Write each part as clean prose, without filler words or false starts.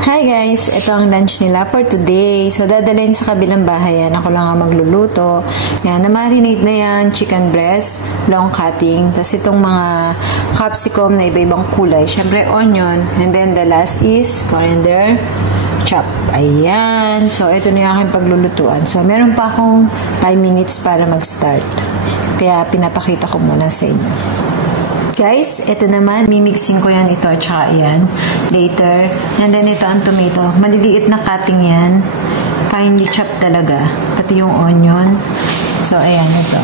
Hi guys! Ito ang lunch nila for today. So, dadalhin sa kabilang bahay yan. Ako lang ang magluluto. Yan, na-marinate na yan. Chicken breast, long cutting. Tapos itong mga capsicum na iba-ibang kulay. Siyempre, onion. And then, the last is coriander chop. Ayan. So, ito na yung aking paglulutuan. So, meron pa akong 5 minutes para mag-start. Kaya, pinapakita ko muna sa inyo. Guys, ito naman, mimixing ko yan ito at saka yan later. And then ito ang tomato. Maliliit na cutting yan. Finely chopped talaga. Pati yung onion. So, ayan ito.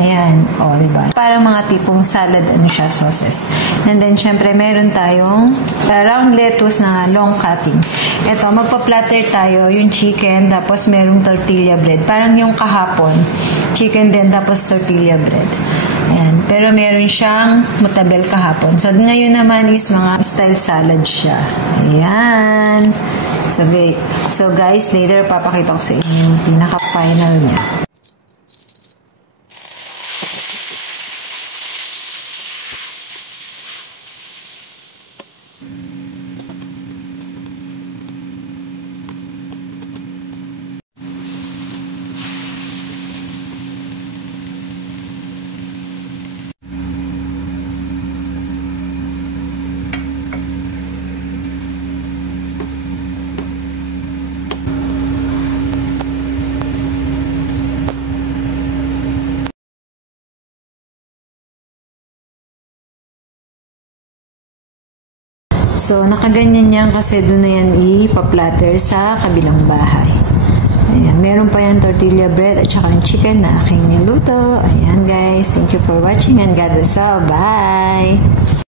Ayan. O, diba? Parang mga tipong salad, siya, sauces. And then, syempre, meron tayong round lettuce na long cutting. Ito, magpa-platter tayo yung chicken, tapos merong tortilla bread. Parang yung kahapon. Chicken din, tapos tortilla bread. Ayan. Pero meron siyang mutabel kahapon. So, ngayon naman is mga style salad siya. Ayan. So, guys, later papakita ko sa inyo yung pinaka-final niya. So, nakaganyan yan kasi doon na yan ipa-platter sa kabilang bahay. Ayan, meron pa yan tortilla bread at saka yung chicken na aking niluto. Ayan guys, thank you for watching and God bless all. Bye!